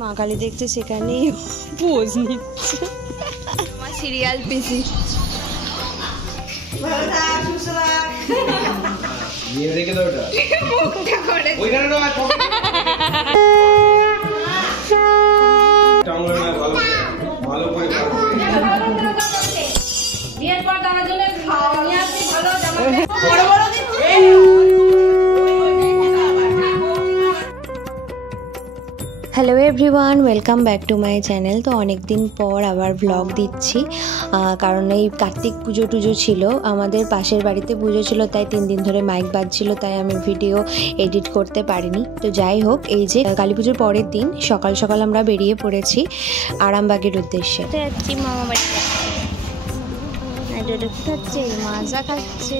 মা কালী দেখছে সেখানেই পোজ নিচ্ছে। আমার serial PC hello everyone, welcome back to my channel. তো অনেক দিন পর আবার ব্লগ দিচ্ছি, কারণ এই কার্তিক পুজো টুজো ছিল, আমাদের পাশের বাড়িতে পুজো ছিল, তাই 3 দিন ধরে মাইক বাজছিল, তাই আমি ভিডিও এডিট করতে পারিনি। তো যাই হোক, এই যে কালী পুজোর পরের দিন সকাল সকাল আমরা বেরিয়ে পড়েছি আরামবাগের উদ্দেশ্যে। যাচ্ছি মামা বাড়িতে, খাচ্ছে মাজা খাচ্ছে,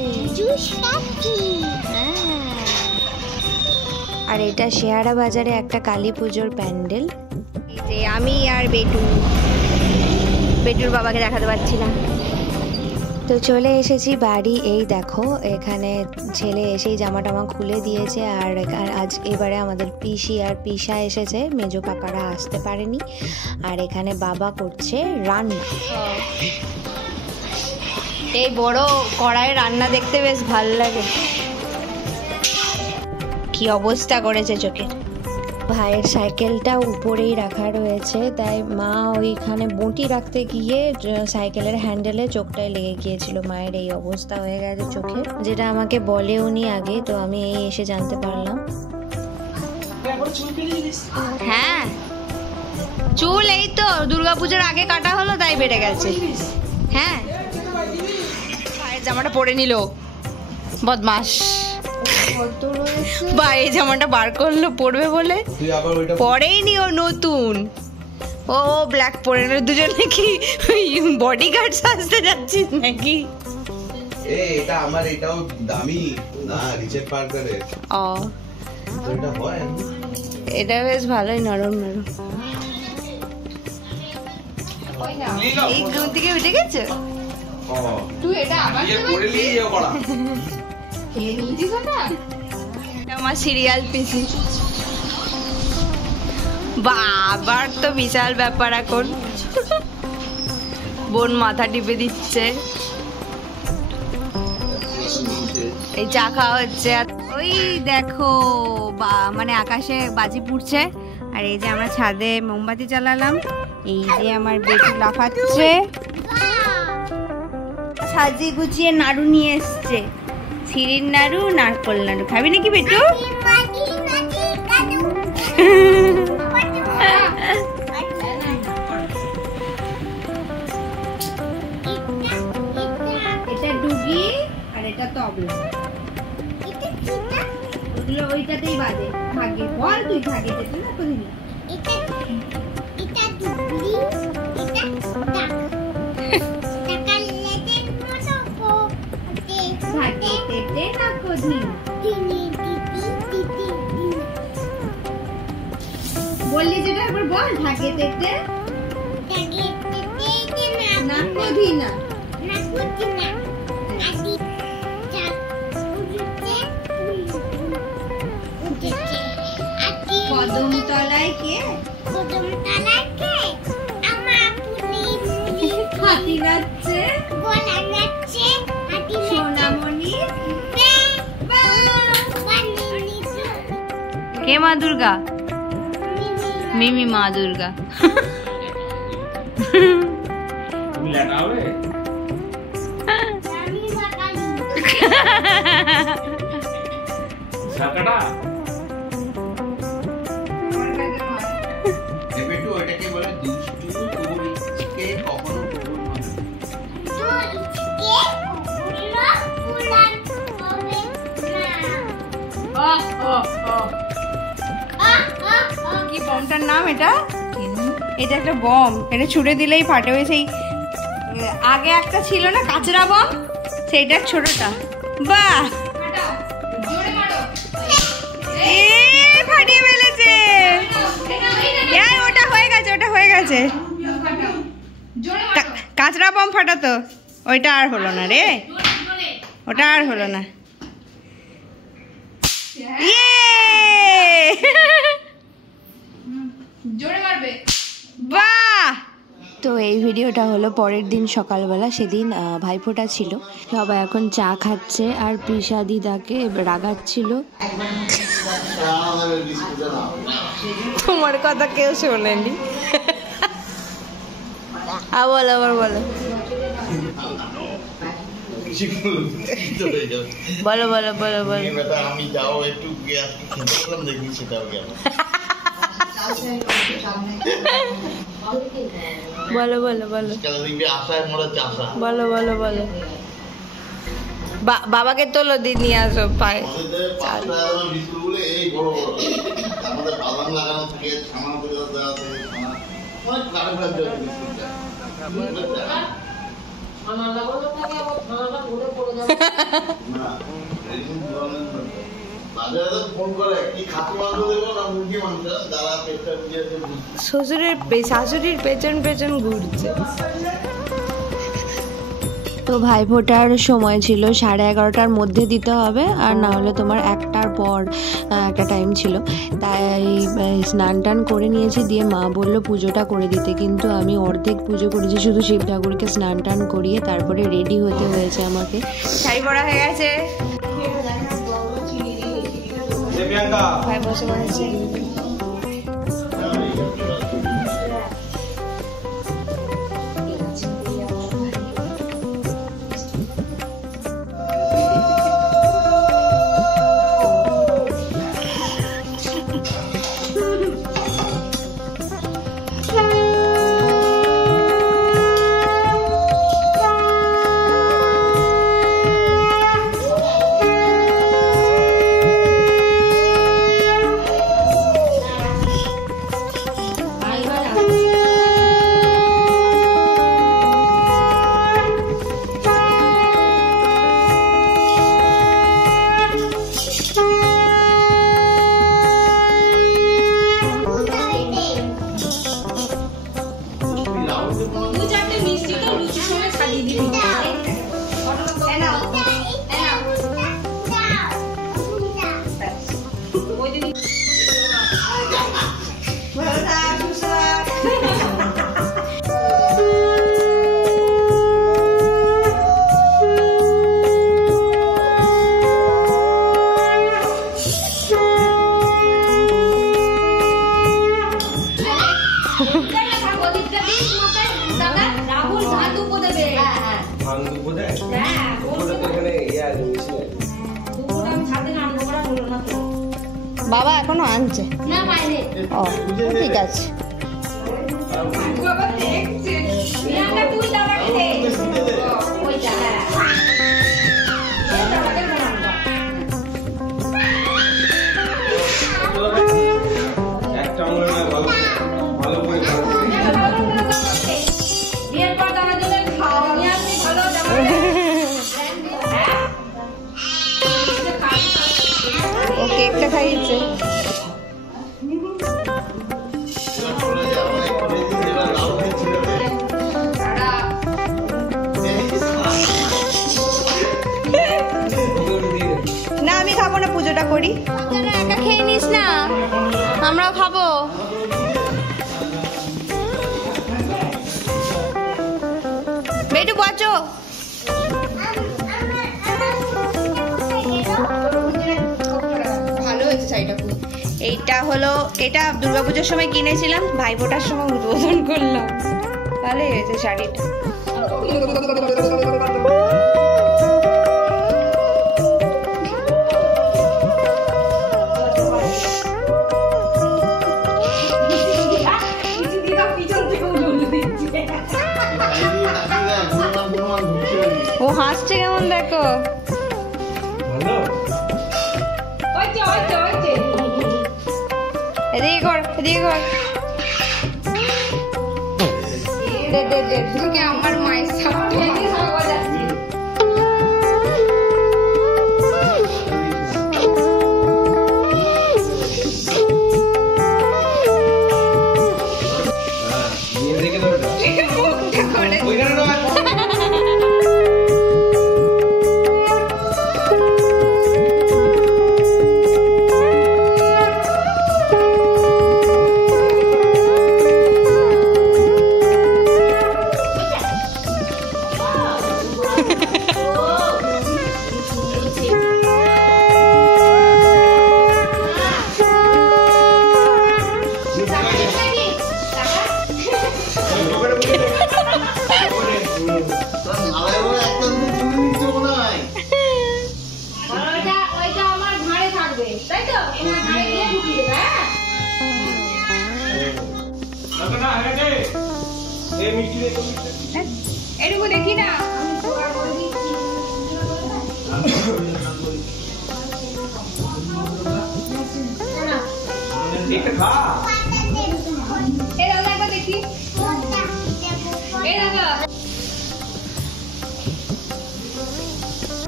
আর এটা শেয়ারা বাজারে একটা কালী পুজোর প্যান্ডেল। এই যে আমি আর বেটুর বাবাকে দেখাতে পারছি না। তো চলে এসেছি বাড়ি। এই দেখো, এখানে ছেলে এসেই জামা টামা খুলে দিয়েছে, আর আজ এবারে আমাদের পিসি আর পিসা এসেছে, মেজো পাপারা আসতে পারেনি। আর এখানে বাবা করছে রান্না। এই বড় কড়াইয়ে রান্না দেখতে বেশ ভালো লাগে। কি অবস্থা করেছে চোখে। ভাইয়ের সাইকেলটা উপরেই রাখা রয়েছে, তাই মা ওইখানে বঁটি রাখতে গিয়ে সাইকেলের হ্যান্ডেলে চোখটায় লেগে গিয়েছিল। মায়ের এই অবস্থা হয়ে গেছে চোখে, যেটা আমাকে বলেও নি আগে, তো আমি এই এসে জানতে পারলাম। হ্যাঁ, চুল এই তো দুর্গাপূজার আগে কাটা হলো, তাই বেড়ে গেছে। হ্যাঁ, ভাইয়ের জামাটা পরে নিল, বদমাস। বা এই জামাটা বার করলো পরবে বলে, পরেই নি ও নতুন। ও ব্ল্যাক পরে নিল। দুজনে কি বডিগার্ড সাজতে যাচ্ছিস নাকি? এটা আমার, এটাও দামি না, রিচেট পার্কারের। ও, এটা হয়, এটা বেশ ভালোই নরম নরম। এই ঘুম থেকে উঠে গেছে? তুই এটা আবার পরে নিয়ে করা। আমার সিরিয়াল পিসি বাবার তো বিশাল ব্যাপার। এখন বোন মাথা টিপে দিচ্ছে, এই চা খাওয়া হচ্ছে। ওই দেখো মানে আকাশে বাজি পুড়ছে, আর এই যে আমরা ছাদে মোমবাতি জ্বালালাম। এই যে আমার বেটি লাফাচ্ছে, সাজিয়ে গুছিয়ে নাড়ু নিয়ে এসছে। সিঁড়ির নাড়ু, নারকল নাড়ু। খাবি নাকি বেটু? এটা ডুগি আর এটা তবলা। ওগুলো ওইটাতেই বাজে। ভাগে বল, তুই ভাগে যেতে না কোনদিন। বললি যেটা একবার বল, ঢাকে তেতে না কধি না। কদম তলায় কে? হাতি নাচছে, সোনামণি। কে মা দুর্গা? মিমি মা দুর্গা। কি বমটার নাম এটা? এটা একটা বম, এটা ছুড়ে দিলেই ফাটে। ওই সেই আগে একটা ছিল না কাঁচরা বম, সেইটার ছোটটা। বাহ, ফাটিয়ে ফেলেছে। ওটা হয়ে গেছে, ওটা হয়ে গেছে। কাঁচরা বম ফাটাতো, ওইটা আর হলো না রে, ওটা আর হলো না। ইয়ে এই ভিডিওটা হলো পরের দিন সকালবেলা, সেদিন ভাইফোঁটা ছিল। সবাই এখন চা খাচ্ছে আর পিসা দিদাকে রাগাচ্ছিল। তোমার কথা কেউ শোনেনি। বলো আবার বলো বলো বলো বলো বলো। আমি যাও একটু খেতে বললাম, দেখি সেটাও গেল। বলো বলো বলো বলো বলো বলো। বাবাকে তোলো, দিয়ে নিয়ে আসো পায়ে। শাশুড়ির পেছন পেছন ঘুরছে। তো ভাইফোঁটার সময় ছিল 11:30টার মধ্যে দিতে হবে, আর না হলে তোমার 1টার পর একটা টাইম ছিল। তাই স্নান টান করে নিয়েছি, দিয়ে মা বললো পুজোটা করে দিতে, কিন্তু আমি অর্ধেক পুজো করেছি, শুধু শিব ঠাকুরকে স্নান টান করিয়ে তারপরে রেডি হতে হয়েছে আমাকে। শাড়ি পরা হয়ে গেছে, ভাই বসে পড়েছে। বাবা এখনো আনছে ও ঠিক আছে। ও কেকটা খাইয়েছে। না আমি খাবো না, পুজোটা করি। একা খেয়ে নিস না, আমরাও খাবো। বেটু বাঁচো। ভালো হয়েছে শাড়িটা খুব। এইটা হলো, এটা দুর্গাপুজোর সময় কিনেছিলাম, ভাইফোঁটার সময় উদ্বোধন করলাম। ভালোই হয়েছে শাড়িটা। ও হাসছে কেমন দেখো। এদিকে কর, এদিকে কর। আমার মায়ের সাথে এটুকু দেখি না দেখি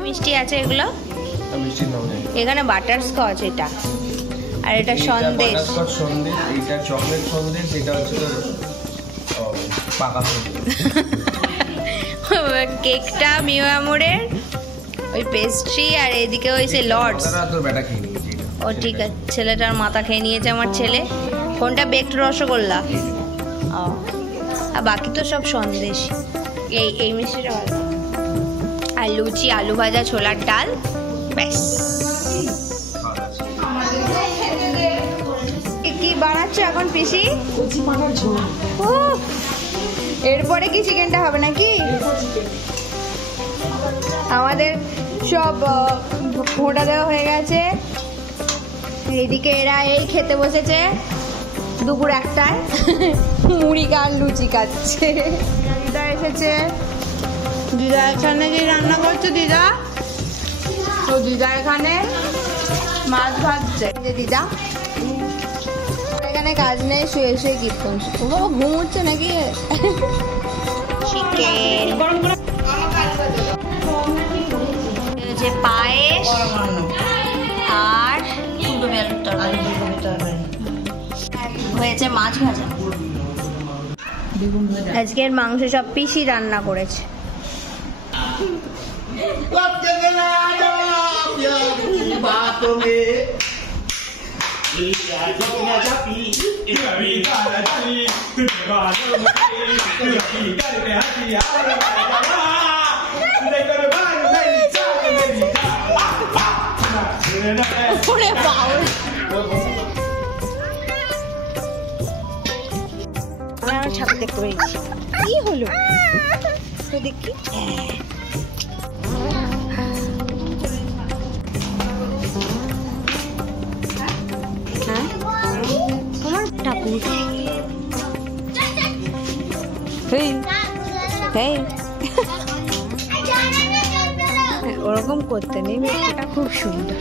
মিষ্টি আছে এগুলো, এখানে বাটার স্কচ, এটা আর এটা সন্দেশ, এটা চকলেট সন্দেশ, এটা হচ্ছে পাকা কেকটা মিও আমরের, ওই পেস্ট্রি, আর এদিকে ওই সে লর্ডস। ও ঠিক আছে, ছেলেটার মাথা খেয়ে নিয়েছে আমার ছেলে। কোনটা বেকড রসগোল্লা, ও আর বাকি তো সব সন্দেশ। এই মিষ্টিটা ভালো। আর লুচি, আলু ভাজা, ছোলার ডাল, ব্যাস। কি বানাচ্ছ এখন পিসি? এরপরে কি চিকেনটা হবে নাকি? আমাদের সব ফোঁটা দেওয়া হয়ে গেছে। এইদিকে এরা এই খেতে বসেছে দুপুর 1টায়, মুড়ি আর লুচি খাচ্ছে। দিদা এসেছে, দিদা এখানে যে রান্না করছে দিদা, তো দিদা এখানে মাছ ভাজছে। দিদা এখানে কাজ নেই, শুয়ে শুয়ে কীর্তন, ও ঘুমোচ্ছে নাকি? চিকেন, পায়েস আর হয়েছে মাছ ভাজা। আজকের মাংস সব পিসি রান্না করেছে। ছাপে দেখতে পেয়েছি, কি হলো তো দেখি। তোমার ঠাকুর ওরকম করতে নেই, এটা খুব সুন্দর।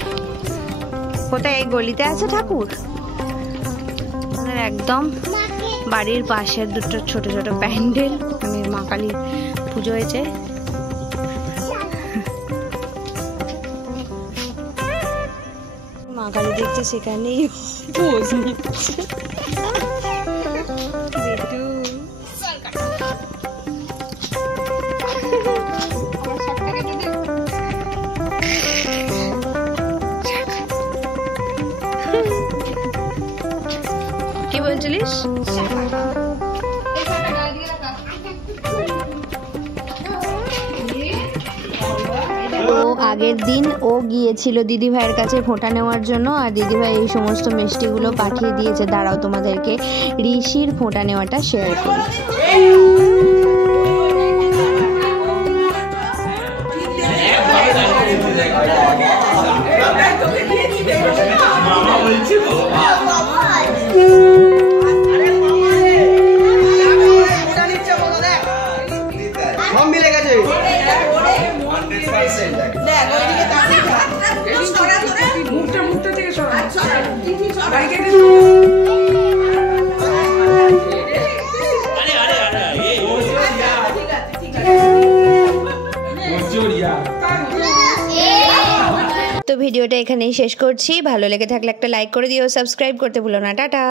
কোথায়? এই গলিতে আছে ঠাকুর। একদম বাড়ির পাশের দুটো ছোট ছোট প্যান্ডেল, মা কালীর পুজো হয়েছে। মা কালী দেখছে, সেখানেই পোজ নিচ্ছে। কি বলছিলিস? আগের দিন ও গিয়েছিল দিদিভাইয়ের কাছে ফোঁটা নেওয়ার জন্য, আর দিদিভাই এই সমস্ত মিষ্টিগুলো পাঠিয়ে দিয়েছে। দাঁড়াও তোমাদেরকে ঋষির ফোঁটা নেওয়াটা শেয়ার করি। তো ভিডিওটা এখানেই শেষ করছি। ভালো লেগে থাকলে একটা লাইক করে দিও, সাবস্ক্রাইব করতে ভুলো না। টাটা।